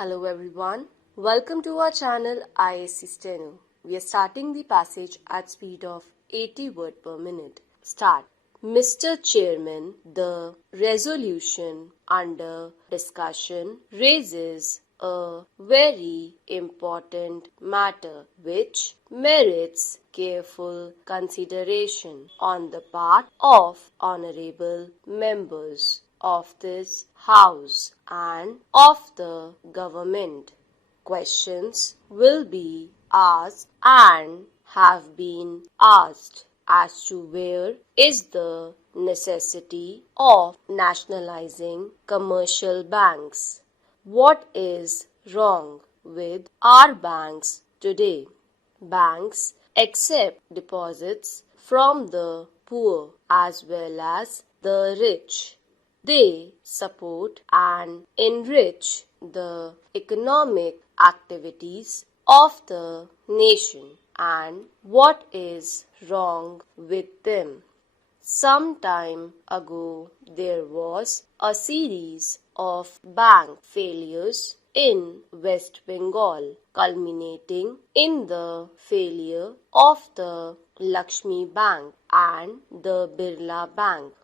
Hello everyone, welcome to our channel Isc Steno. We are starting the passage at speed of 80 words per minute. Start. Mr. Chairman, the resolution under discussion raises a very important matter which merits careful consideration on the part of honorable members of this House and of the government. Questions will be asked and have been asked as to where is the necessity of nationalizing commercial banks. What is wrong with our banks today? Banks accept deposits from the poor as well as the rich. They support and enrich the economic activities of the nation. And what is wrong with them? Some time ago, there was a series of bank failures in West Bengal, culminating in the failure of the Lakshmi Bank and the Birla Bank.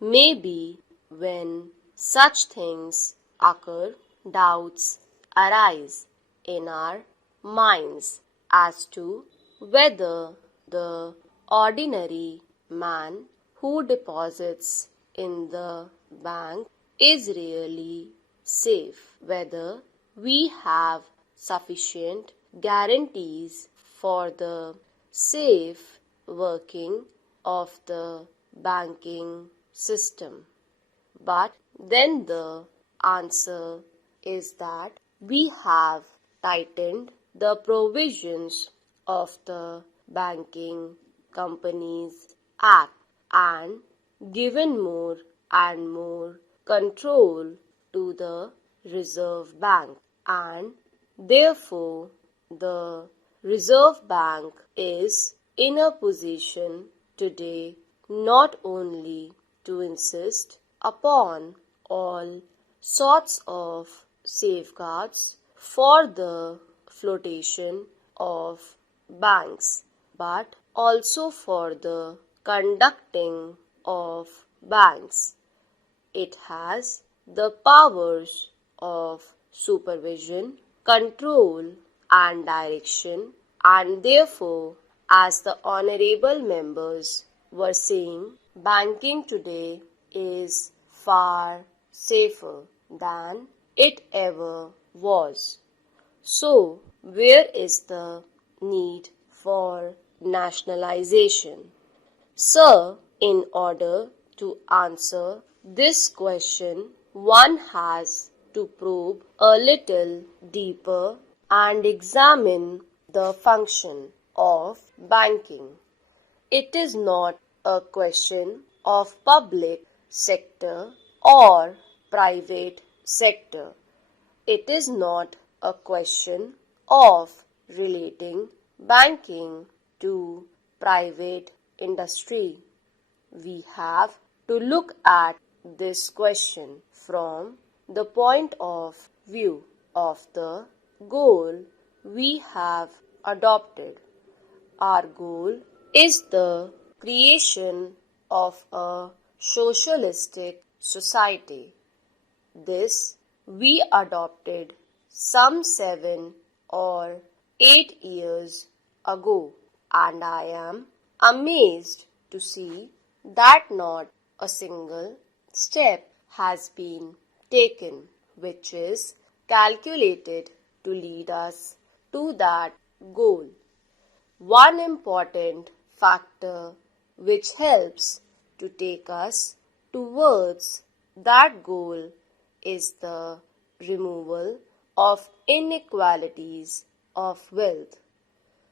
Maybe when such things occur, doubts arise in our minds as to whether the ordinary man who deposits in the bank is really safe, whether we have sufficient guarantees for the safe working of the banking system. But then the answer is that we have tightened the provisions of the Banking Companies Act and given more and more control to the Reserve Bank, and therefore the Reserve Bank is in a position today not only to insist upon all sorts of safeguards for the flotation of banks, but also for the conducting of banks. It has the powers of supervision, control and direction, and therefore, as the honorable members were saying, banking today is far safer than it ever was. So, where is the need for nationalization? Sir, in order to answer this question, one has to probe a little deeper and examine the function of banking. It is not a question of public sector or private sector. It is not a question of relating banking to private industry. We have to look at this question from the point of view of the goal we have adopted. Our goal is the creation of a socialistic society. This we adopted some 7 or 8 years ago, and I am amazed to see that not a single step has been taken which is calculated to lead us to that goal. One important factor which helps to take us towards that goal is the removal of inequalities of wealth.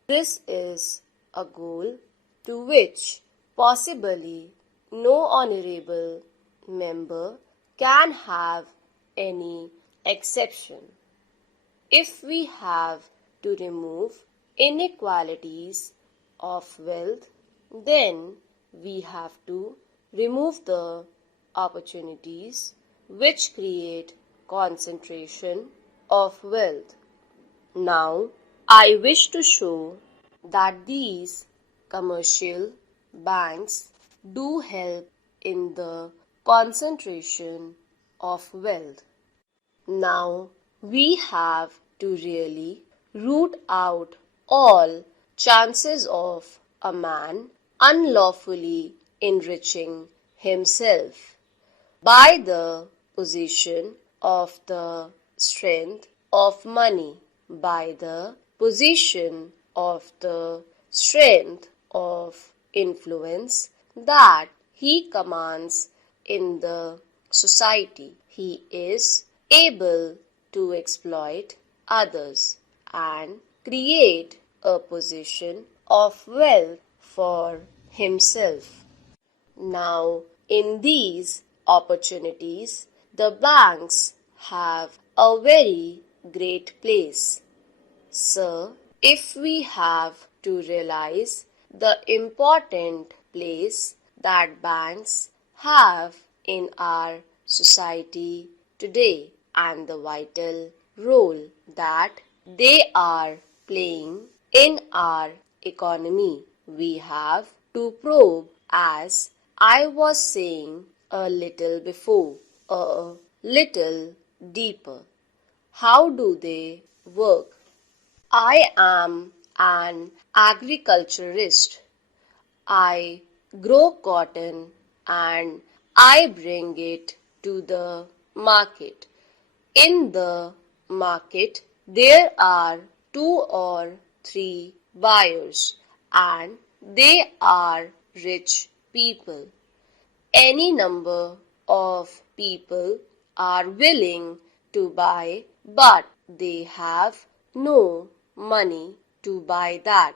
This is a goal to which possibly no honorable member can have any exception. If we have to remove inequalities of wealth, then we have to remove the opportunities which create concentration of wealth. Now, I wish to show that these commercial banks do help in the concentration of wealth. Now, we have to really root out all chances of a man unlawfully enriching himself by the position of the strength of money, by the position of the strength of influence that he commands in the society. He is able to exploit others and create a position of wealth for himself. Now, in these opportunities, the banks have a very great place. Sir, if we have to realize the important place that banks have in our society today and the vital role that they are playing in our economy, we have to probe, as I was saying a little before, a little deeper. How do they work? I am an agriculturist. I grow cotton and I bring it to the market. In the market, there are 2 or 3 buyers, and they are rich people. Any number of people are willing to buy, but they have no money to buy that.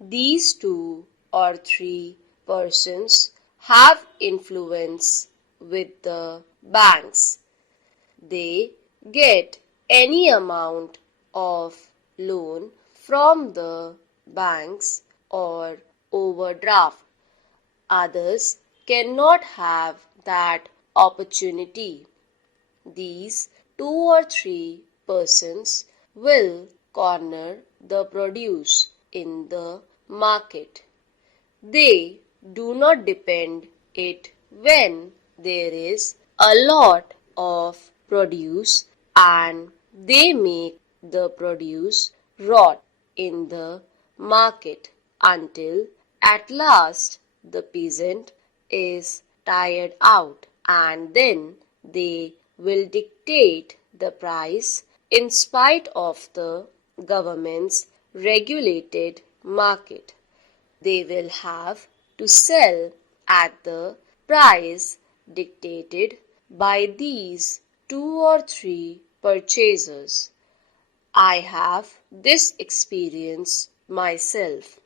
These 2 or 3 persons have influence with the banks. They get any amount of loan from the banks or overdraft. Others cannot have that opportunity. These 2 or 3 persons will corner the produce in the market. They do not depend it when there is a lot of produce and they make the produce rot in the market until at last the peasant is tired out, and then they will dictate the price in spite of the government's regulated market. They will have to sell at the price dictated by these 2 or 3 purchasers. I have this experience myself.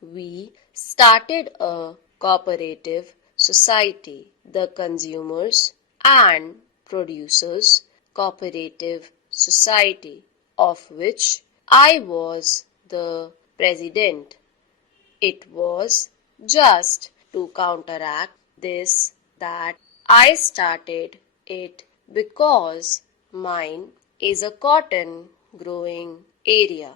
We started a cooperative society, the Consumers and Producers Cooperative Society, of which I was the president. It was just to counteract this that I started it, because mine is a cotton growing area.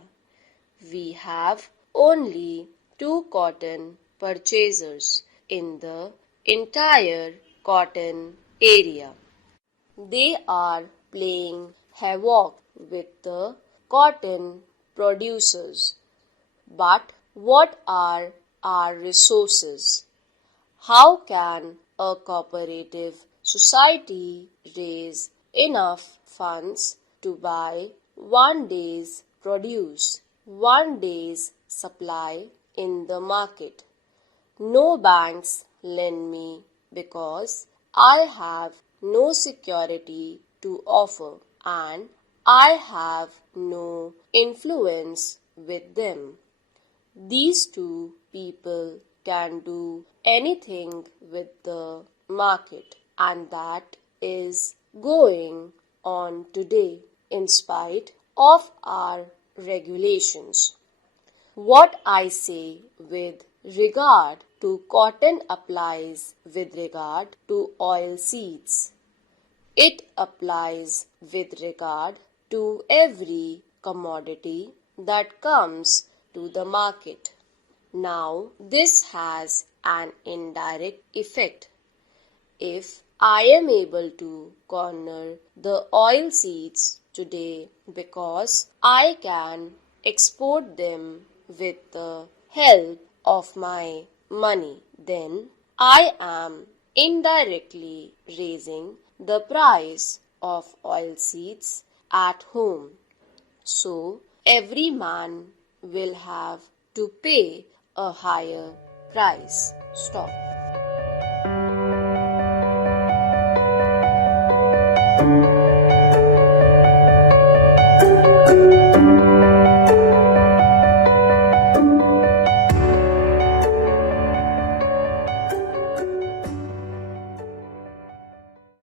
We have only 2 cotton purchasers in the entire cotton area. They are playing havoc with the cotton producers. But what are our resources? How can a cooperative society raise enough funds to buy one day's produce, one day's supply in the market? No banks lend me because I have no security to offer and I have no influence with them. These 2 people can do anything with the market, and that is going on today in spite of our regulations. What I say with regard to cotton applies with regard to oil seeds. It applies with regard to every commodity that comes to the market. Now, this has an indirect effect. If I am able to corner the oilseeds today because I can export them with the help of my money, then I am indirectly raising the price of oilseeds at home. So, every man will have to pay a higher price. Stop.